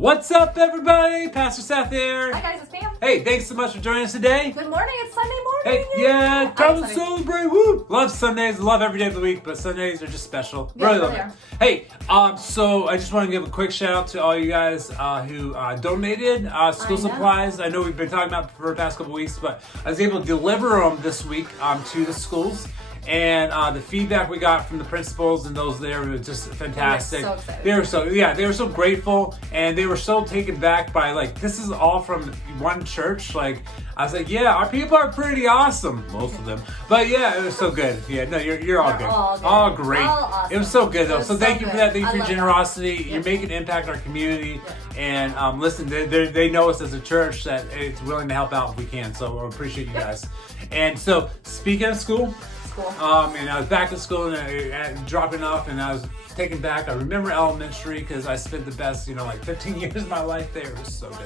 What's up, everybody? Pastor Seth here. Hi, guys. It's Pam. Hey, thanks so much for joining us today. Good morning. It's Sunday Hey, morning. yeah, time to celebrate. Woo! Love Sundays. Love every day of the week, but Sundays are just special. Yeah, really love they it. are. Hey, so I just want to give a quick shout out to all you guys who donated school supplies. I know we've been talking about it for the past couple weeks, but I was able to deliver them this week to the schools. And the feedback we got from the principals and those there was just fantastic. They were so grateful, and they were so taken back by, like, this is all from one church. Like, I was like, yeah, our people are pretty awesome, most of them. But yeah, it was so good. Yeah, no, you're all good. All great. All awesome. It was so good though. So thank you for that. Thank you for your generosity. That. You're making an impact on our community. And listen, they know us as a church that it's willing to help out if we can. So I appreciate you guys. And so, speaking of school. And I was back at school and dropping off, and I was taken back. I remember elementary because I spent the best, 15 years of my life there. It was so good.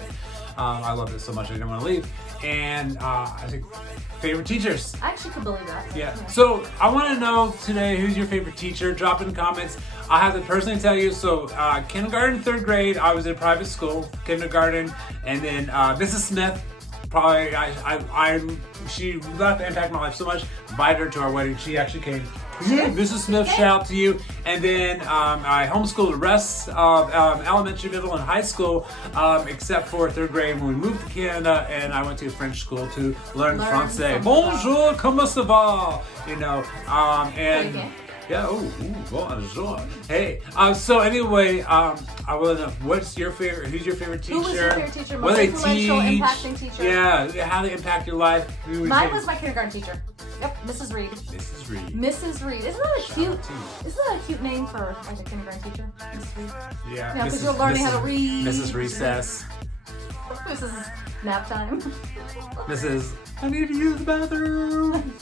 I loved it so much I didn't want to leave. And I think favorite teachers. I actually could believe that. Yeah. So I want to know today who's your favorite teacher. Drop in the comments. I have to personally tell you. So kindergarten, third grade, I was in private school, kindergarten, and then Mrs. Smith. Probably, she left to impact my life so much. Invited her to our wedding. She actually came. Mrs. Smith, shout out to you. And then I homeschooled the rest of elementary, middle, and high school, except for third grade when we moved to Canada, and I went to a French school to learn Francais. Bonjour, comment ça va? Yeah, bonjour. Hey, so anyway, I want to know, who's your favorite teacher? Who was your favorite teacher? What Most do they teach? impacting teacher? Yeah, how they impact your life. Mine was my kindergarten teacher. Yep, Mrs. Reed. Mrs. Reed. Mrs. Reed. Isn't that a cute name for like a kindergarten teacher? Mrs. Reed. Yeah. Because you're learning how to read. Mrs. Recess. Mrs. Nap time. Mrs. I need to use the bathroom.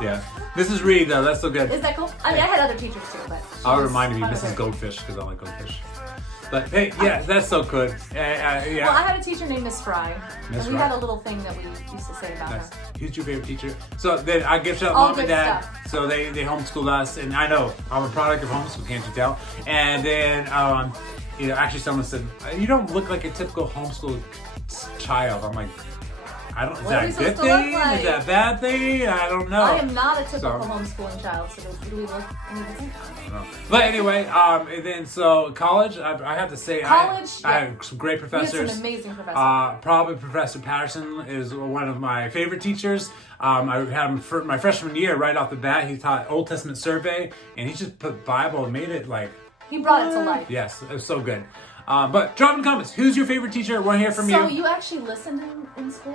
Yeah. Mrs. Reed, though, that's so good. Is that cool? I mean, I had other teachers too, but I'll remind you, Mrs. Goldfish, because I like goldfish. But hey, yeah, that's so good. Yeah. Well, I had a teacher named Miss Fry, and we had a little thing that we used to say about her. Who's your favorite teacher? So then I give shout out mom and dad. So they homeschooled us, and I know I'm a product of homeschool, can't you tell? And then actually someone said, you don't look like a typical homeschool child. I'm like, is that a good thing? Like? Is that a bad thing? I don't know. I am not a typical homeschooling child, so do we look any different? I don't know. But anyway, and then so college, I have to say, I had some great professors. We had some amazing professors. Probably Professor Patterson is one of my favorite teachers. I had him for my freshman year right off the bat. He taught Old Testament survey, and he just put Bible and made it like... He brought it to life. Yes, it was so good. But drop in the comments. Who's your favorite teacher? I want to hear from you. So you actually listened in school?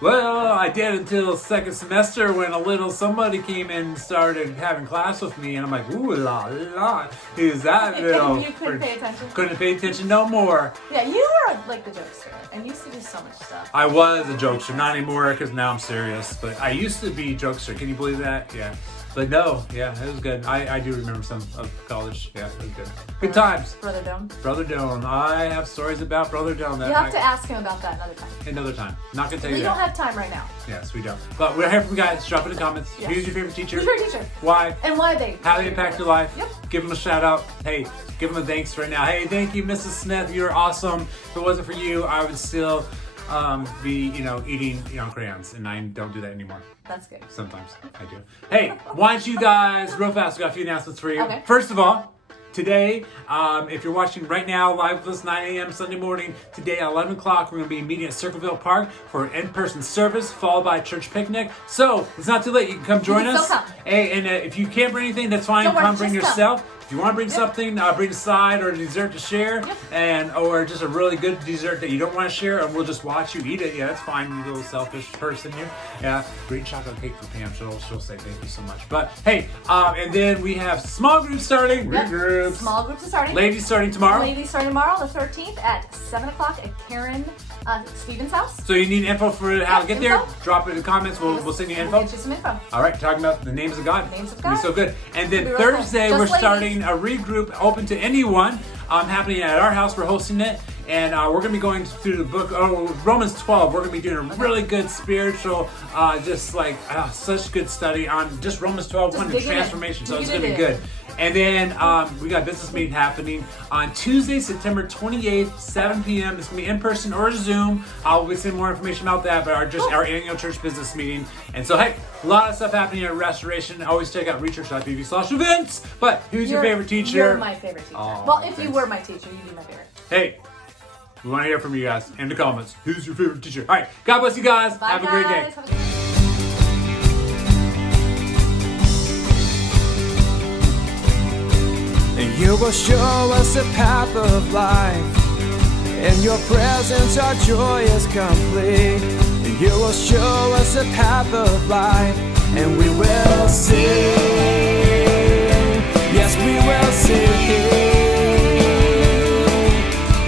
Well, I did until second semester when a little somebody came in and started having class with me, and I'm like, ooh la la, who's that little? You couldn't pay attention? Couldn't pay attention no more. Yeah, you were like the jokester, and used to do so much stuff. I was a jokester, not anymore because now I'm serious, but I used to be a jokester. Can you believe that? Yeah. But no, yeah, it was good. I do remember some of college. Yeah, it was good. Good times. Brother Doan. Brother Doan. I have stories about Brother Doan. You have to ask him about that another time. Another time. Not going to tell you that. We don't have time right now. Yes, we don't. But we're here from you guys. Drop in the comments. Yes. Who's your favorite teacher? Who's your favorite teacher? Why? And why they? How they impact your life. Yep. Give them a shout out. Hey, give them a thanks right now. Hey, thank you, Mrs. Smith. You're awesome. If it wasn't for you, I would still be, eating, crayons. And I don't do that anymore. That's good. Sometimes I do. Hey, why don't you guys, real fast, we got a few announcements for you. Okay. First of all, today, if you're watching right now, live with us 9 a.m. Sunday morning, today at 11 o'clock, we're going to be meeting at Circleville Park for an in-person service, followed by a church picnic. So, it's not too late. You can come join us. Hey, and if you can't bring anything, that's fine. Come bring yourself. If you want to bring something, bring a side or a dessert to share, or just a really good dessert that you don't want to share, and we'll just watch you eat it. Yeah, that's fine, you little selfish person here. Yeah, great chocolate cake for Pam. She'll say thank you so much. But hey, and then we have small groups starting. Regroups. Small groups are starting. Ladies starting tomorrow. Ladies starting tomorrow, the 13th at 7 o'clock at Karen Stevens' house. So you need info for how to get there? Drop it in the comments. We'll send you info. We'll get you some info. All right, talking about the names of God. Names of God. It'll be so good. And then Thursday, we're starting a regroup open to anyone. Happening at our house. We're hosting it. and we're going to be going through the book, Romans 12. We're going to be doing a really good spiritual, such good study on just Romans 12, one to transformation. So it's going to be good. And then we got a business meeting happening on Tuesday, September 28th, 7 p.m. It's going to be in person or Zoom. I'll be sending more information about that, but our annual church business meeting. And so, hey, a lot of stuff happening at Restoration. Always check out RECHURCH.tv/events. But who's your favorite teacher? You're my favorite teacher. Well, if you were my teacher, you'd be my favorite. Hey, we want to hear from you guys in the comments. Who's your favorite teacher? All right, God bless you guys. Bye, Have a great day. And you will show us the path of life. In your presence our joy is complete. And you will show us the path of life. And we will sing. Yes, we will sing.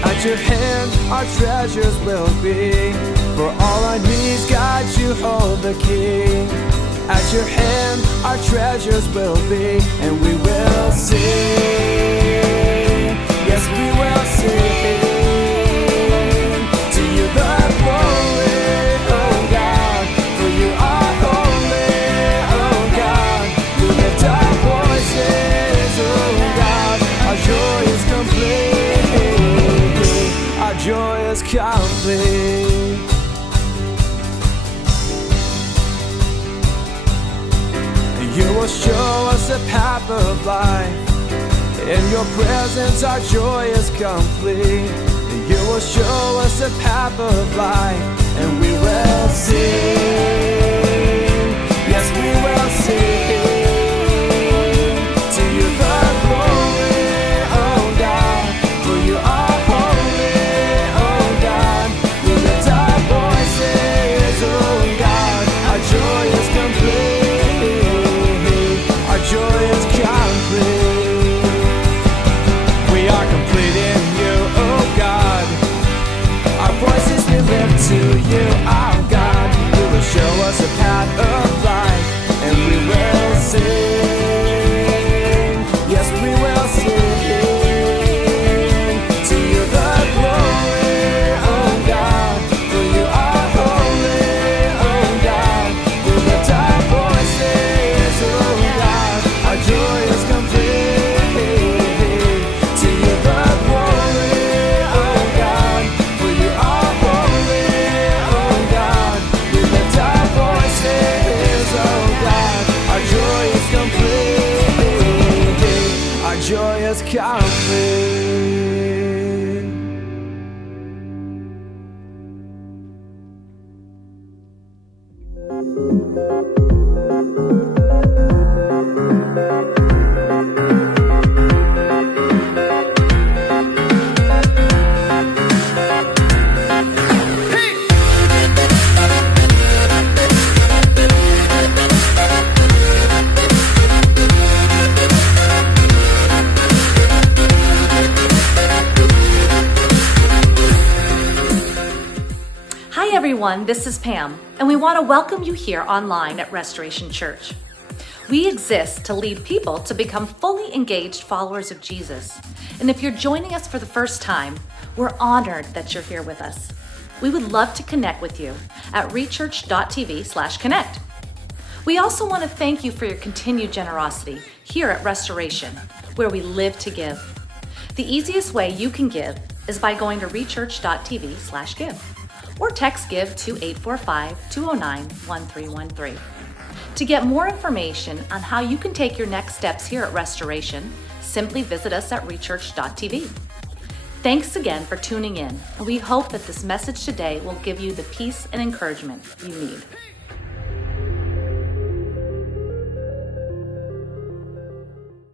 At your hand our treasures will be. For all our needs, God, you hold the key. At your hand our treasures will be, and we will sing. Yes, we will sing. To you the glory, oh God, for you are holy, oh God. We lift our voices, oh God. Our joy is complete. Our joy is complete. You will show us the path of life. In your presence our joy is complete. You will show us the path of life. And we will sing. Yes, we will sing. To you the glory, oh God. For you are holy, oh God. We lift our voices, oh God. Our joy is complete. Joy is complete. We are complete in you, oh God. Our voices we lift to you, oh God. You will show us a path of life, and we will sing. Yes, we will sing. To you the glory, oh God. For you are holy, oh God. We lift our voices, oh God. Our joy is complete. To you the glory, oh God. For you are holy, oh God. We lift our voices, oh God. Our joy is complete. Our joy is complete. Hi everyone, this is Pam, and we want to welcome you here online at Restoration Church. We exist to lead people to become fully engaged followers of Jesus. And if you're joining us for the first time, we're honored that you're here with us. We would love to connect with you at RECHURCH.tv/connect. We also want to thank you for your continued generosity here at Restoration, where we live to give. The easiest way you can give is by going to RECHURCH.tv/give. or text GIVE to 845-209-1313. To get more information on how you can take your next steps here at Restoration, simply visit us at RECHURCH.tv. Thanks again for tuning in, and we hope that this message today will give you the peace and encouragement you need.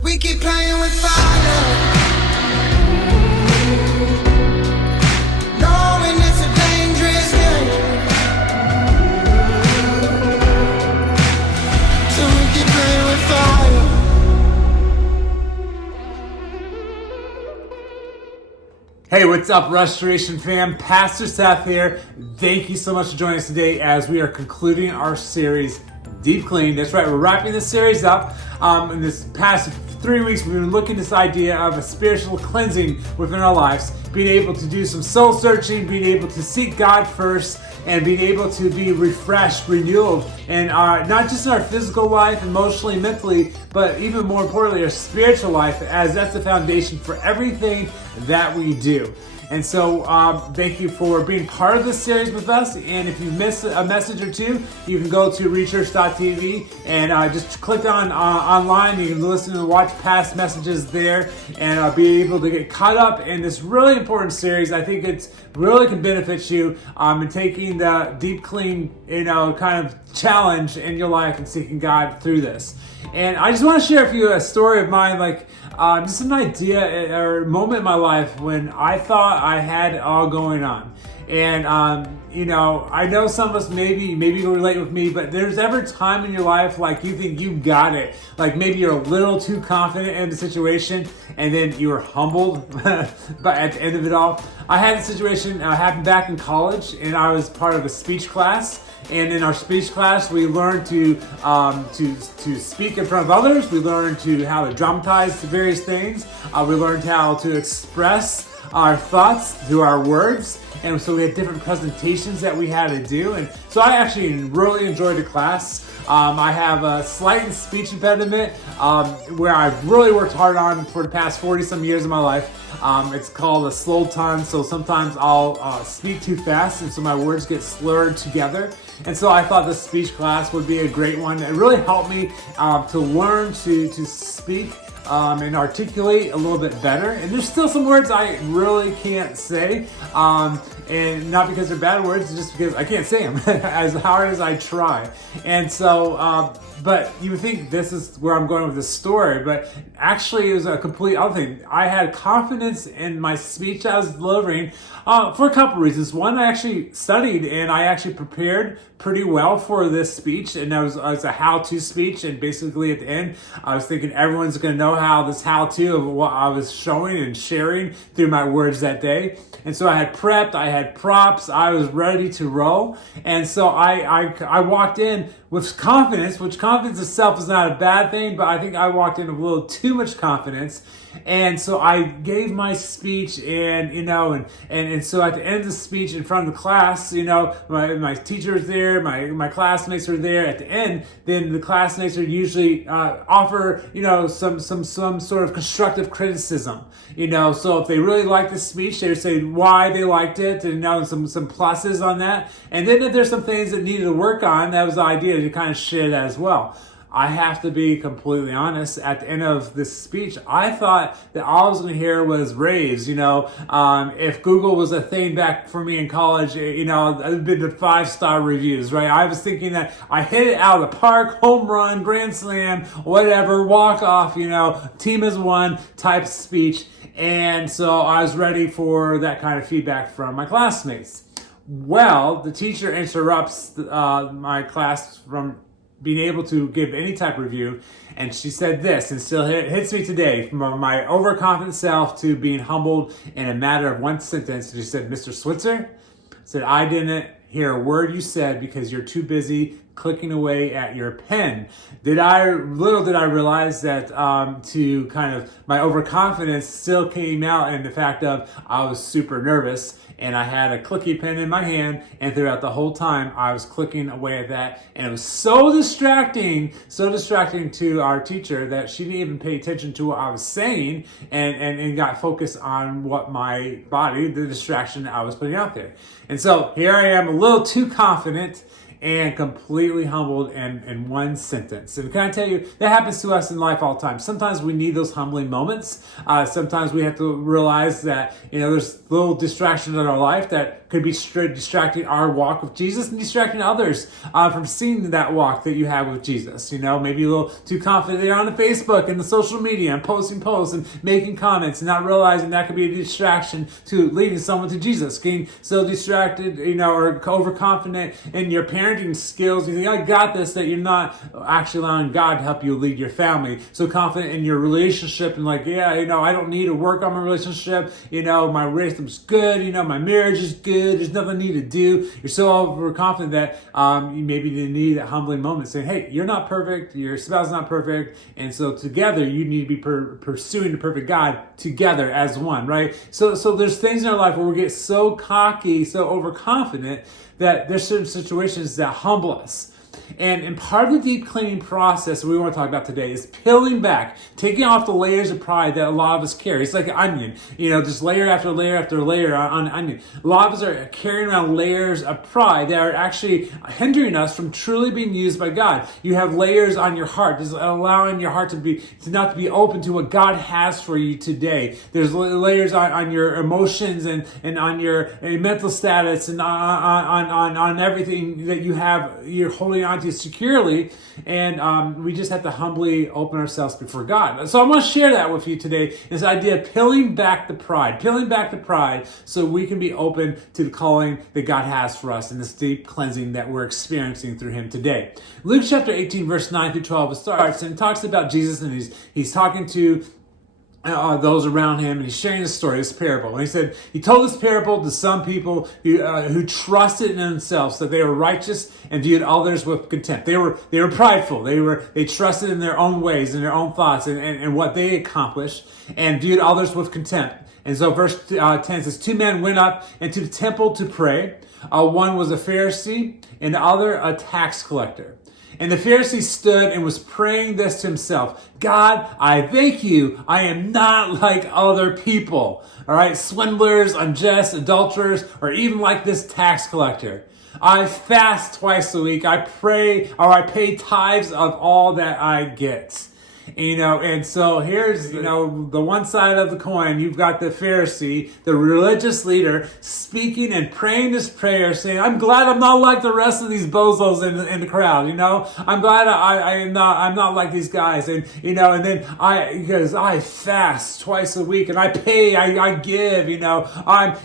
We keep playing with fire, knowing it's a dangerous game. So we keep playing with fire. Hey, what's up, Restoration fam? Pastor Seth here. Thank you so much for joining us today as we are concluding our series, Deep Clean. That's right, we're wrapping this series up. In this past 3 weeks, we've been looking at this idea of a spiritual cleansing within our lives, being able to do some soul searching, being able to seek God first, and being able to be refreshed, renewed, and not just in our physical life, emotionally, mentally, but even more importantly, our spiritual life, as that's the foundation for everything that we do. And so thank you for being part of this series with us. And if you missed a message or two, you can go to RECHURCH.tv and just click on online. You can listen and watch past messages there and be able to get caught up in this really important series. I think it's really can benefit you in taking the deep clean, kind of challenge in your life and seeking God through this. And I just want to share with you a story of mine, just an idea or moment in my life when I thought I had it all going on. And, I know some of us maybe you relate with me, but there's ever a time in your life like you think you got it. Like maybe you're a little too confident in the situation and then you were humbled but at the end of it all. I had a situation happen back in college, and I was part of a speech class. And in our speech class, we learned to speak in front of others. We learned how to dramatize various things. We learned how to express our thoughts through our words. And so we had different presentations that we had to do. And so I actually really enjoyed the class. I have a slight speech impediment where I've really worked hard on for the past 40 some years of my life. It's called a slow tongue, so sometimes I'll speak too fast and so my words get slurred together. And so I thought this speech class would be a great one. It really helped me to learn to speak and articulate a little bit better. And there's still some words I really can't say, and not because they're bad words, just because I can't say them as hard as I try. And so, but you would think this is where I'm going with this story, but actually it was a complete other thing. I had confidence in my speech I was delivering for a couple reasons. One, I actually studied and I actually prepared pretty well for this speech, and that was a how-to speech. And basically at the end, I was thinking everyone's going to know how this how-to of what I was showing and sharing through my words that day. And so I had prepped, I had props, I was ready to roll. And so I walked in with confidence, which confidence itself is not a bad thing, but I think I walked in with a little too much confidence. And so I gave my speech, and so at the end of the speech in front of the class, my teacher was there, my classmates were there. At the end, then the classmates would usually offer some sort of constructive criticism. So if they really liked the speech, they would say why they liked it, and some pluses on that. And then if there's some things that needed to work on, that was the idea to kind of share that as well. I have to be completely honest. At the end of this speech, I thought that all I was going to hear was raves. If Google was a thing back for me in college, it would have been the 5-star reviews, right? I was thinking that I hit it out of the park, home run, grand slam, whatever, walk off, team has won type speech. And so I was ready for that kind of feedback from my classmates. Well, the teacher interrupts my class from being able to give any type of review, and she said this, and still hits me today, from my overconfident self to being humbled in a matter of one sentence. She said, "Mr. Switzer," said, "I didn't hear a word you said because you're too busy clicking away at your pen." Little did I realize that to kind of my overconfidence still came out in the fact of I was super nervous, and I had a clicky pen in my hand, and throughout the whole time I was clicking away at that, and it was so distracting to our teacher that she didn't even pay attention to what I was saying and got focused on what my body, the distraction that I was putting out there. And so here I am, a little too confident and completely humbled in one sentence. And can I tell you, that happens to us in life all the time. Sometimes we need those humbling moments. Sometimes we have to realize that, there's little distractions in our life that could be distracting our walk with Jesus and distracting others from seeing that walk that you have with Jesus. Maybe a little too confident there on the Facebook and the social media and posting posts and making comments and not realizing that could be a distraction to leading someone to Jesus. Getting so distracted, or overconfident in your parenting skills. You think, I got this, that you're not actually allowing God to help you lead your family. So confident in your relationship and I don't need to work on my relationship. My relationship's good. My marriage is good. good. There's nothing I need to do. You're so overconfident that you maybe need that humbling moment saying, hey, you're not perfect. Your spouse is not perfect. And so together you need to be pursuing the perfect God together as one, right? So there's things in our life where we get so cocky, so overconfident that there's certain situations that humble us. And part of the deep cleaning process that we want to talk about today is peeling back, taking off the layers of pride that a lot of us carry. It's like an onion, just layer after layer after layer on an onion. A lot of us are carrying around layers of pride that are actually hindering us from truly being used by God. You have layers on your heart, just allowing your heart to not to be open to what God has for you today. There's layers on your emotions and on your mental status and on everything that you have. You're holding on to securely, and we just have to humbly open ourselves before God. So I want to share that with you today, this idea of peeling back the pride so we can be open to the calling that God has for us and this deep cleansing that we're experiencing through Him today. Luke chapter 18 verse 9 through 12 it starts and talks about Jesus, and he's talking to those around him, and he's sharing this story, this parable. And he said, he told this parable to some people who trusted in themselves that they were righteous and viewed others with contempt. They were prideful. They trusted in their own ways and their own thoughts and what they accomplished, and viewed others with contempt. And so verse 10 says, 2 men went up into the temple to pray. One was a Pharisee and the other a tax collector. And the Pharisee stood and was praying this to himself: God, I thank you, I am not like other people. All right, swindlers, unjust, adulterers, or even like this tax collector. I fast twice a week. I pray, or I pay tithes of all that I get. And so here's, the one side of the coin. You've got the Pharisee, the religious leader, speaking and praying this prayer, saying, I'm glad I'm not like the rest of these bozos in the crowd, I'm glad I'm not like these guys. And, and then because I fast twice a week and I pay, I give, and I'm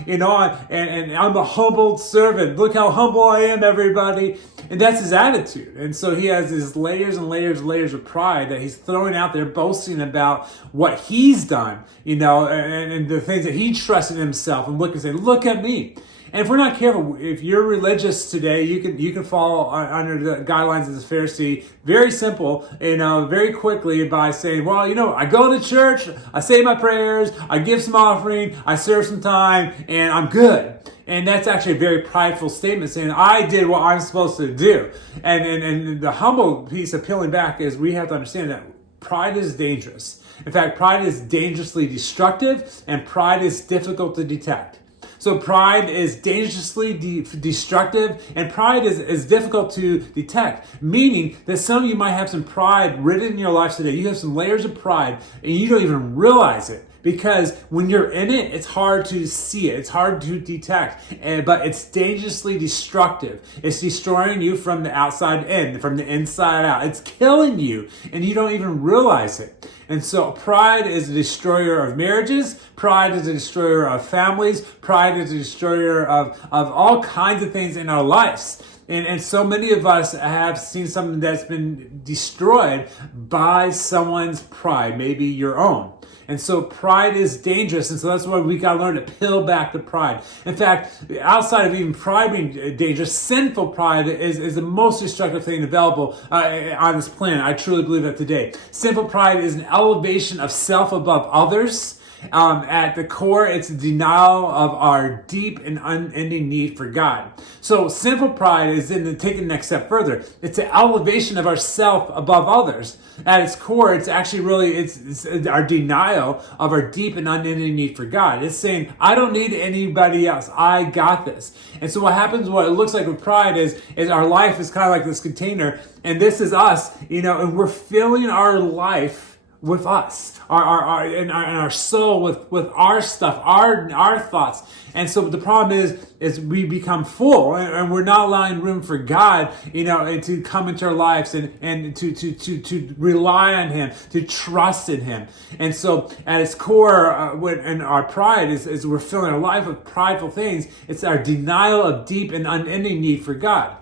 a humbled servant. Look how humble I am, everybody. And that's his attitude. And so he has these layers and layers and layers of pride that he's throwing out there, boasting about what he's done, and the things that he trusts in himself, and look and say, look at me. And if we're not careful, if you're religious today, you can fall under the guidelines of the Pharisee. Very simple, very quickly by saying, well, I go to church, I say my prayers, I give some offering, I serve some time, and I'm good. And that's actually a very prideful statement, saying, I did what I'm supposed to do. And the humble piece of peeling back is we have to understand that pride is dangerous. In fact, pride is dangerously destructive, and pride is difficult to detect. So pride is dangerously destructive, and pride is difficult to detect, meaning that some of you might have some pride written in your life today. You have some layers of pride, and you don't even realize it. Because when you're in it, it's hard to see it. It's hard to detect. But it's dangerously destructive. It's destroying you from the outside in, from the inside out. It's killing you, and you don't even realize it. And so pride is a destroyer of marriages. Pride is a destroyer of families. Pride is a destroyer of all kinds of things in our lives. And so many of us have seen something that's been destroyed by someone's pride, maybe your own. And so pride is dangerous, and so that's why we got to learn to peel back the pride. In fact, outside of even pride being dangerous, sinful pride is the most destructive thing available on this planet. I truly believe that today. Sinful pride is an elevation of self above others. At the core, it's a denial of our deep and unending need for God. So sinful pride is taking the next step further. It's an elevation of ourself above others. At its core, it's actually really, it's our denial of our deep and unending need for God. It's saying, I don't need anybody else. I got this. And so what happens, what it looks like with pride is our life is kind of like this container, and this is us, and we're filling our life with us, our soul with our stuff, our thoughts. And so the problem is we become full, and we're not allowing room for God, to come into our lives and to rely on Him, to trust in Him. And so at its core, and our pride is we're filling our life with prideful things. It's our denial of deep and unending need for God.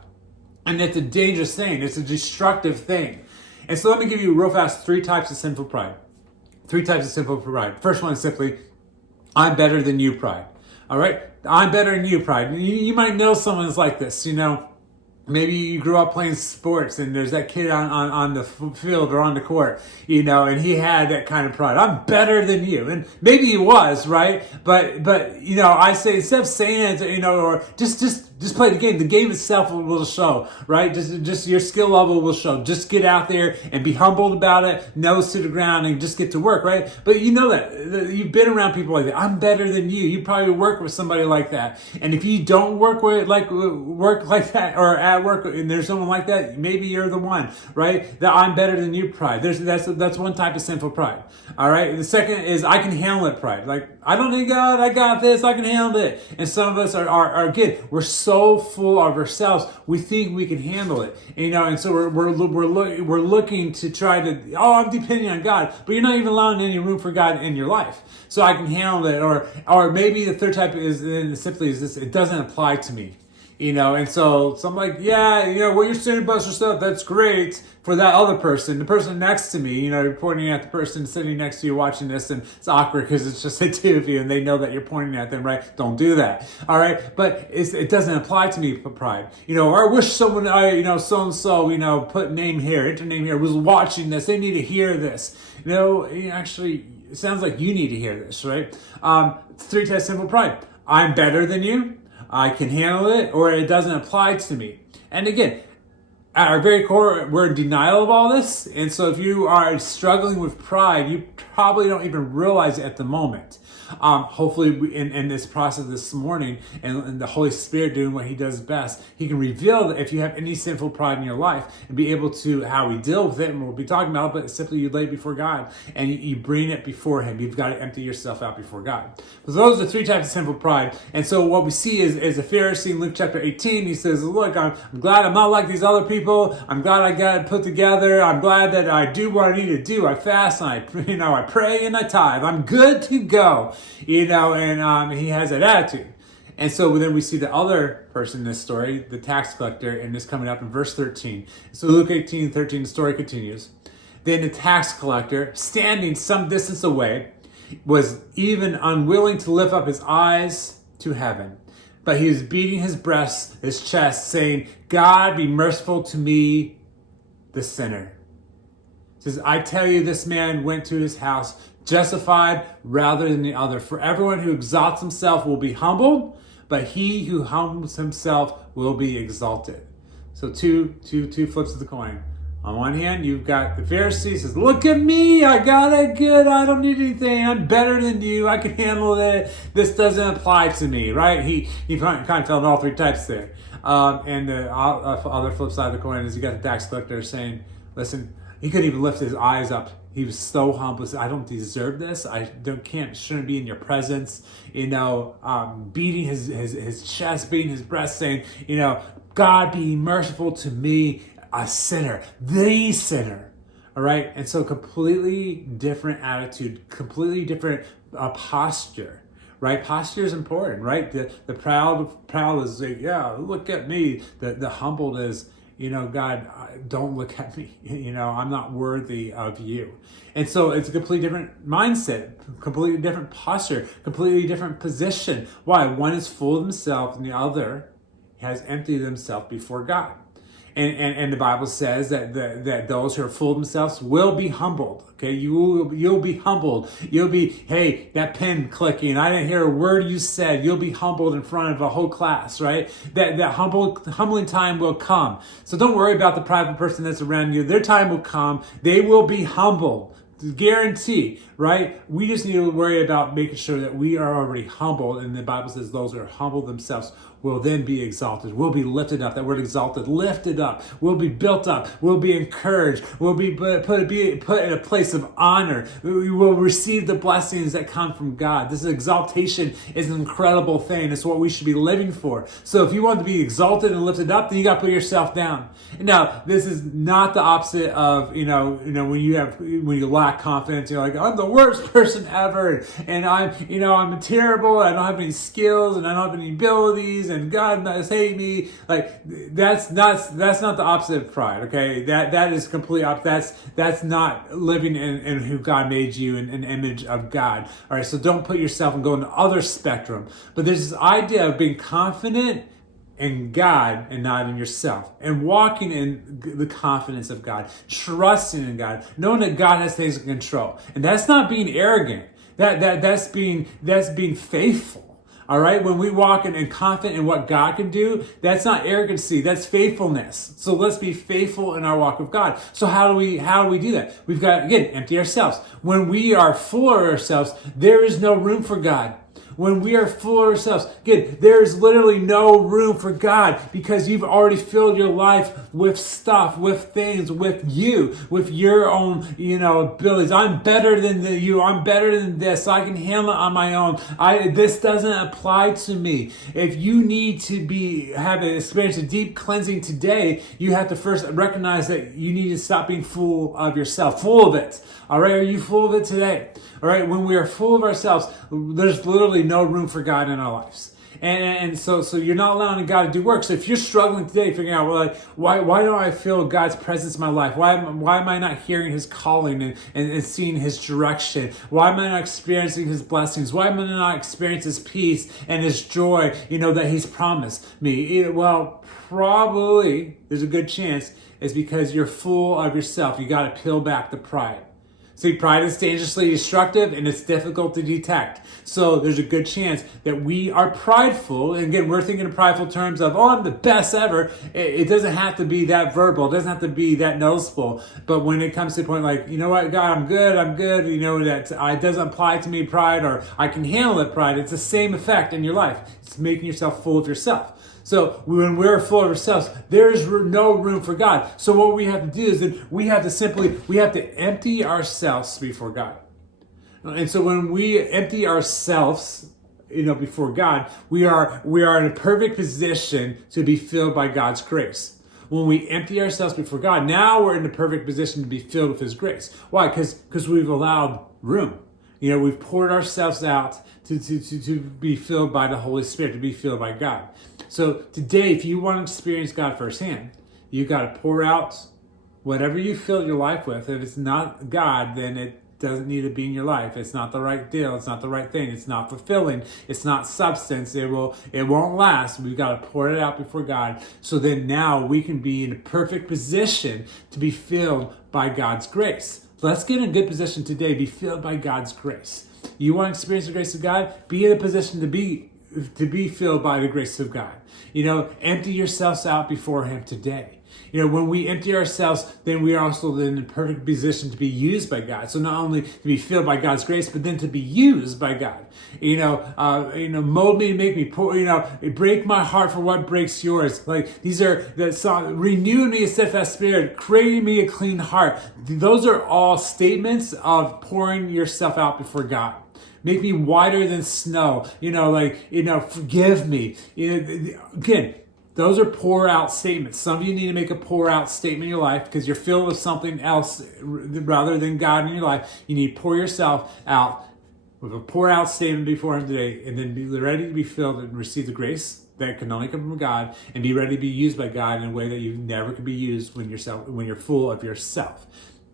And it's a dangerous thing. It's a destructive thing. And so let me give you real fast 3 types of sinful pride. 3 types of sinful pride. First one is simply, I'm better than you pride. All right, I'm better than you, pride. You might know someone who's like this, Maybe you grew up playing sports and there's that kid on the field or on the court, and he had that kind of pride. I'm better than you. And maybe he was, right? But I say, instead of saying it, or just play the game. The game itself will show, right? Just your skill level will show. Just get out there and be humbled about it, nose to the ground, and just get to work, right? But you know that you've been around people like that. I'm better than you. You probably work with somebody like that. And if you don't work like that, or at work, and there's someone like that, maybe you're the one, right? That I'm better than you pride. That's one type of sinful pride. All right. The second is I can handle it pride. Like, I don't need God. I got this. I can handle it. And some of us are again, we're so full of ourselves, we think we can handle it. And so we're looking to try to, I'm depending on God, but you're not even allowing any room for God in your life. So I can handle it. Or maybe the third type is simply is this: it doesn't apply to me. And so I'm like, what you're saying about yourself, that's great for that other person. The person next to me, you're pointing at the person sitting next to you watching this, and it's awkward because it's just the two of you and they know that you're pointing at them, right? Don't do that. All right. But it doesn't apply to me, pride. Or I wish someone, so-and-so, put name here, enter name here, was watching this. They need to hear this. Actually, it sounds like you need to hear this, right? Three types of sinful pride. I'm better than you. I can handle it, or it doesn't apply to me. And again, at our very core, we're in denial of all this. And so if you are struggling with pride, you probably don't even realize it at the moment. Hopefully in this process this morning, and the Holy Spirit doing what he does best, he can reveal that if you have any sinful pride in your life, and be able to, how we deal with it, and we'll be talking about it, but simply you lay it before God and you bring it before him. You've got to empty yourself out before God. So those are three types of sinful pride. And so what we see is a Pharisee in Luke chapter 18. He says, look, I'm glad I'm not like these other people. I'm glad I got it put together. I'm glad that I do what I need to do. I fast and I pray and I tithe. I'm good to go. And he has that attitude. And so then we see the other person in this story, the tax collector, and this coming up in verse 13. So Luke 18:13, the story continues. Then the tax collector, standing some distance away, was even unwilling to lift up his eyes to heaven, but he was beating his breast, his chest, saying, God, be merciful to me, the sinner. It says, I tell you, this man went to his house justified rather than the other. For everyone who exalts himself will be humbled, but he who humbles himself will be exalted. So two flips of the coin. On one hand, you've got the Pharisee says, look at me, I got it good, I don't need anything, I'm better than you, I can handle it, this doesn't apply to me, right? He kind of fell in all three types there. And the other flip side of the coin is you got the tax collector saying, listen, he couldn't even lift his eyes up. He was so humble. I don't deserve this. Shouldn't be in your presence. Beating his chest, beating his breast, saying, God, be merciful to me, a sinner, the sinner. All right. And so completely different attitude, completely different posture. Right? Posture is important, right? The proud is like, look at me. The humbled is, God, don't look at me. I'm not worthy of you. And so it's a completely different mindset, completely different posture, completely different position. Why? One is full of himself and the other has emptied himself before God. And the Bible says that those who are full of themselves will be humbled. Okay, you'll be humbled. You'll be, hey, that pen clicking, I didn't hear a word you said. You'll be humbled in front of a whole class, right? That humbling time will come. So don't worry about the private person that's around you. Their time will come. They will be humbled. Guarantee, right? We just need to worry about making sure that we are already humbled. And the Bible says those who are humble themselves will then be exalted. We'll be lifted up. That word exalted, lifted up. We'll be built up. We'll be encouraged. We'll be put in a place of honor. We will receive the blessings that come from God. This exaltation is an incredible thing. It's what we should be living for. So if you want to be exalted and lifted up, then you got to put yourself down. Now, this is not the opposite of, when you lack confidence, you're like, I'm the worst person ever. And I'm terrible. I don't have any skills and I don't have any abilities. and God must hate me. Like that's not the opposite of pride. Okay, that is complete opposite. That's not living in who God made you in an image of God. All right, so don't put yourself and go in the other spectrum. But there's this idea of being confident in God and not in yourself, and walking in the confidence of God, trusting in God, knowing that God has things in control. And that's not being arrogant. That's being faithful. All right, when we walk in confident in what God can do, that's not arrogancy, that's faithfulness. So let's be faithful in our walk with God. So how do we do that? We've got, again, empty ourselves. When we are full of ourselves, there is no room for God. When we are full of ourselves, again, there's literally no room for God, because you've already filled your life with stuff, with things, with you, with your own, abilities. I'm better than you. I'm better than this. I can handle it on my own. This doesn't apply to me. If you need to have an experience of deep cleansing today, you have to first recognize that you need to stop being full of yourself, full of it. All right, are you full of it today? All right, when we are full of ourselves, there's literally no room for God in our lives. And so you're not allowing God to do work. So if you're struggling today, figuring out, well, why don't I feel God's presence in my life? Why am I not hearing his calling and seeing his direction? Why am I not experiencing his blessings? Why am I not experiencing his peace and his joy, that he's promised me? Well, probably there's a good chance it's because you're full of yourself. You got to peel back the pride. See, pride is dangerously destructive and it's difficult to detect. So there's a good chance that we are prideful. And again, we're thinking in prideful terms of, I'm the best ever. It doesn't have to be that verbal. It doesn't have to be that noticeable. But when it comes to the point like, you know what, God, I'm good. That it doesn't apply to me, pride, or I can handle it, pride. It's the same effect in your life. It's making yourself full of yourself. So when we're full of ourselves, there's no room for God. So what we have to do is that we have to empty ourselves before God. And so when we empty ourselves, before God, we are in a perfect position to be filled by God's grace. When we empty ourselves before God, now we're in the perfect position to be filled with his grace. Why? Because we've allowed room. We've poured ourselves out to be filled by the Holy Spirit, to be filled by God. So today, if you want to experience God firsthand, you got to pour out whatever you fill your life with. If it's not God, then it doesn't need to be in your life. It's not the right deal. It's not the right thing. It's not fulfilling. It's not substance. It won't last. We've got to pour it out before God. So then now we can be in a perfect position to be filled by God's grace. Let's get in a good position today, be filled by God's grace. You want to experience the grace of God? Be in a position to be filled by the grace of God. Empty yourselves out before him today. When we empty ourselves, then we are also in a perfect position to be used by God. So not only to be filled by God's grace, but then to be used by God. Mold me, make me, break my heart for what breaks yours. Like these are the song, renew me a steadfast spirit, create me a clean heart. Those are all statements of pouring yourself out before God. Make me whiter than snow. Forgive me. Again, those are pour out statements. Some of you need to make a pour out statement in your life because you're filled with something else rather than God in your life. You need to pour yourself out with a pour out statement before him today, and then be ready to be filled and receive the grace that can only come from God, and be ready to be used by God in a way that you never could be used when you're full of yourself.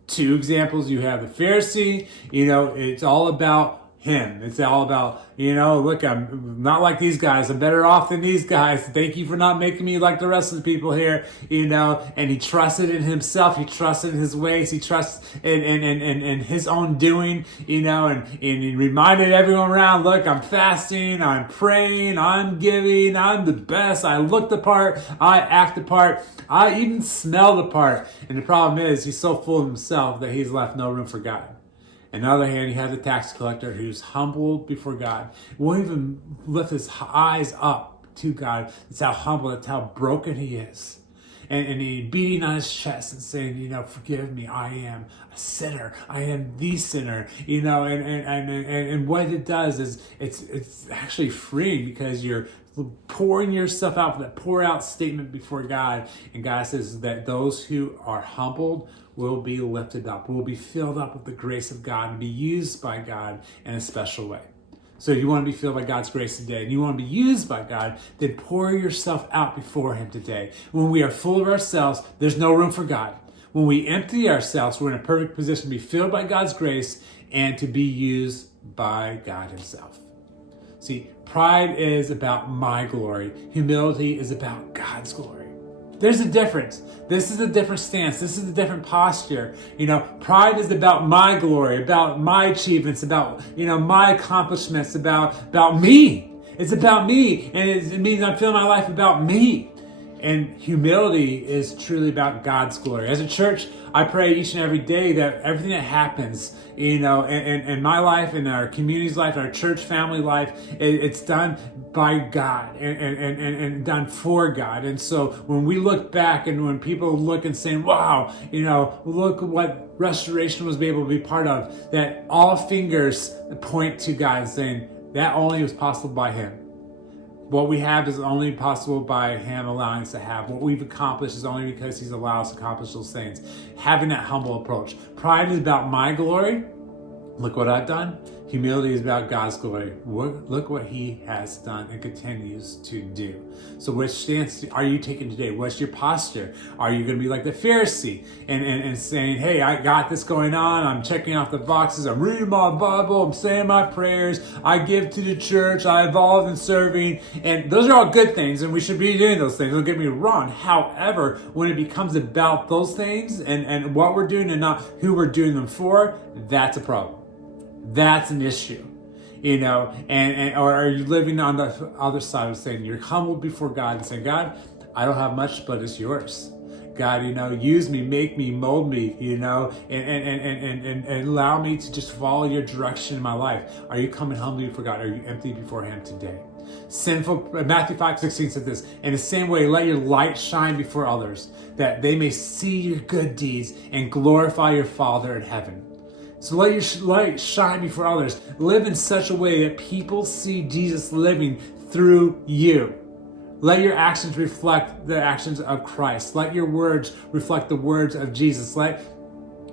Two examples. You have the Pharisee. It's all about him. It's all about, look, I'm not like these guys. I'm better off than these guys. Thank you for not making me like the rest of the people here, and he trusted in himself. He trusted in his ways. He trusts in his own doing, and he reminded everyone around, look, I'm fasting, I'm praying, I'm giving, I'm the best. I look the part. I act the part. I even smell the part. And the problem is he's so full of himself that he's left no room for God. On the other hand, you have the tax collector who's humbled before God. Won't even lift his eyes up to God. That's how humble, that's how broken he is. And he beating on his chest and saying, forgive me, I am a sinner. I am the sinner. And what it does is it's actually freeing because you're pouring yourself out for that pour out statement before God. And God says that those who are humbled will be lifted up, will be filled up with the grace of God and be used by God in a special way. So if you want to be filled by God's grace today and you want to be used by God, then pour yourself out before him today. When we are full of ourselves, there's no room for God. When we empty ourselves, we're in a perfect position to be filled by God's grace and to be used by God himself. See, pride is about my glory. Humility is about God's glory. There's a difference. This is a different stance. This is a different posture. Pride is about my glory, about my achievements, about, my accomplishments, about me. It's about me. And it means I'm filling my life about me. And humility is truly about God's glory. As a church, I pray each and every day that everything that happens, in my life, in our community's life, our church family life, it's done by God and done for God. And so when we look back and when people look and saying, wow, look what Restoration was able to be part of, that all fingers point to God saying that only was possible by him. What we have is only possible by him allowing us to have. What we've accomplished is only because he's allowed us to accomplish those things. Having that humble approach. Pride is about my glory. Look what I've done. Humility is about God's glory. Look what he has done and continues to do. So which stance are you taking today? What's your posture? Are you going to be like the Pharisee and saying, hey, I got this going on. I'm checking off the boxes. I'm reading my Bible. I'm saying my prayers. I give to the church. I evolve in serving. And those are all good things, and we should be doing those things. Don't get me wrong. However, when it becomes about those things and what we're doing and not who we're doing them for, that's a problem. That's an issue, or are you living on the other side of saying you're humble before God and saying, God, I don't have much, but it's yours. God, use me, make me, mold me, and allow me to just follow your direction in my life. Are you coming humbly before God? Are you empty before him today? Sinful, Matthew 5:16 said this, in the same way, let your light shine before others, that they may see your good deeds and glorify your Father in heaven. So let your light shine before others. Live in such a way that people see Jesus living through you. Let your actions reflect the actions of Christ. Let your words reflect the words of Jesus. Let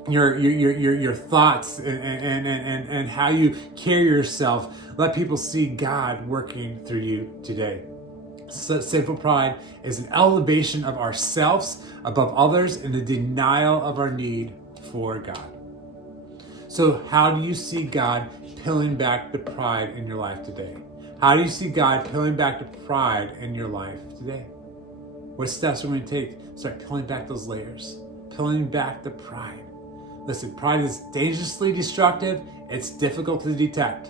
your thoughts and how you carry yourself, let people see God working through you today. So, sinful pride is an elevation of ourselves above others and the denial of our need for God. So how do you see God peeling back the pride in your life today? How do you see God peeling back the pride in your life today? What steps are we going to take? Start peeling back those layers, peeling back the pride. Listen, pride is dangerously destructive. It's difficult to detect.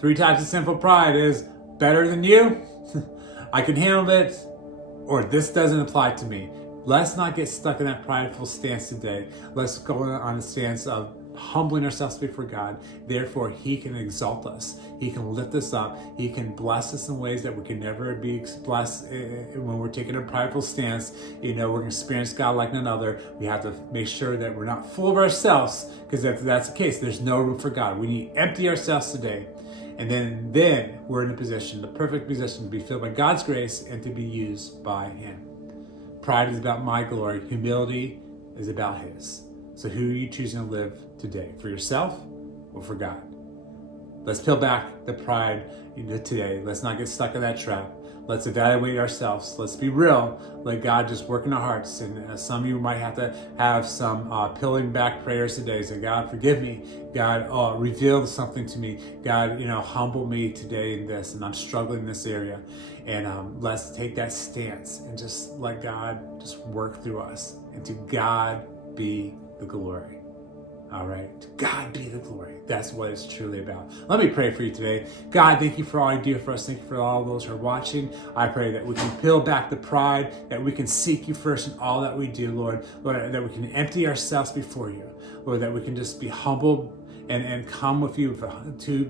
3 types of sinful pride is better than you, I can handle it, or this doesn't apply to me. Let's not get stuck in that prideful stance today. Let's go on a stance of humbling ourselves before God. Therefore, he can exalt us. He can lift us up. He can bless us in ways that we can never be blessed when we're taking a prideful stance. We're going to experience God like none other. We have to make sure that we're not full of ourselves, because if that's the case, there's no room for God. We need to empty ourselves today. And then we're in a position, the perfect position, to be filled by God's grace and to be used by him. Pride is about my glory. Humility is about his. So who are you choosing to live today? For yourself or for God? Let's peel back the pride today. Let's not get stuck in that trap. Let's evaluate ourselves. Let's be real. Let God just work in our hearts. And some of you might have to have some peeling back prayers today. Say, God, forgive me. God, reveal something to me. God, humble me today in this. And I'm struggling in this area. And let's take that stance and just let God just work through us. And to God be the glory. All right. To God be the glory. That's what it's truly about. Let me pray for you today. God, thank you for all you do for us. Thank you for all those who are watching. I pray that we can peel back the pride, that we can seek you first in all that we do, Lord. Lord, that we can empty ourselves before you. Lord, that we can just be humble and come with you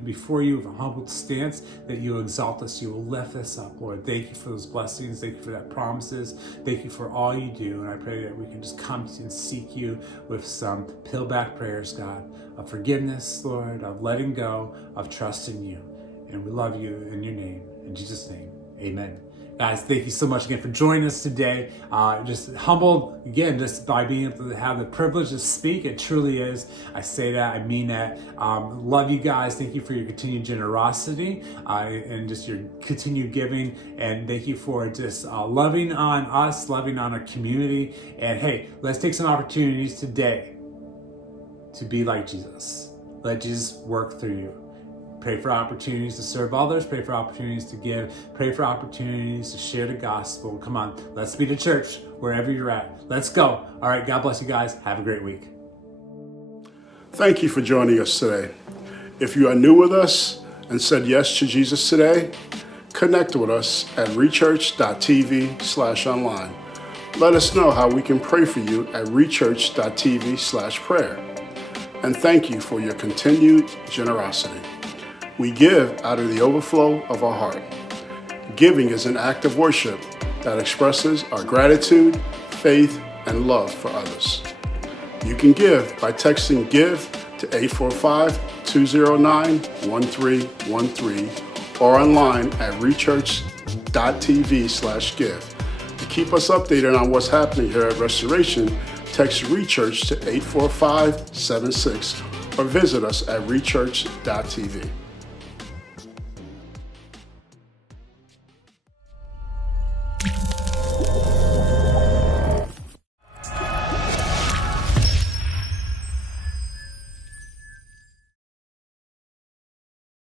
before you with a humble stance, that you will exalt us, you will lift us up, Lord. Thank you for those blessings. Thank you for that promises. Thank you for all you do. And I pray that we can just come and seek you with some peel back prayers, God, of forgiveness, Lord, of letting go, of trust in you. And we love you in your name. In Jesus' name, amen. Guys, thank you so much again for joining us today. Just humbled again, just by being able to have the privilege to speak. It truly is. I say that, I mean that. Love you guys. Thank you for your continued generosity and just your continued giving. And thank you for just loving on us, loving on our community. And hey, let's take some opportunities today to be like Jesus. Let Jesus work through you. Pray for opportunities to serve others. Pray for opportunities to give. Pray for opportunities to share the gospel. Come on, let's be the church wherever you're at. Let's go. All right, God bless you guys. Have a great week. Thank you for joining us today. If you are new with us and said yes to Jesus today, connect with us at rechurch.tv/online. Let us know how we can pray for you at rechurch.tv/prayer. And thank you for your continued generosity. We give out of the overflow of our heart. Giving is an act of worship that expresses our gratitude, faith, and love for others. You can give by texting GIVE to 845-209-1313 or online at rechurch.tv/give. To keep us updated on what's happening here at Restoration, text RECHURCH to 84576 or visit us at rechurch.tv.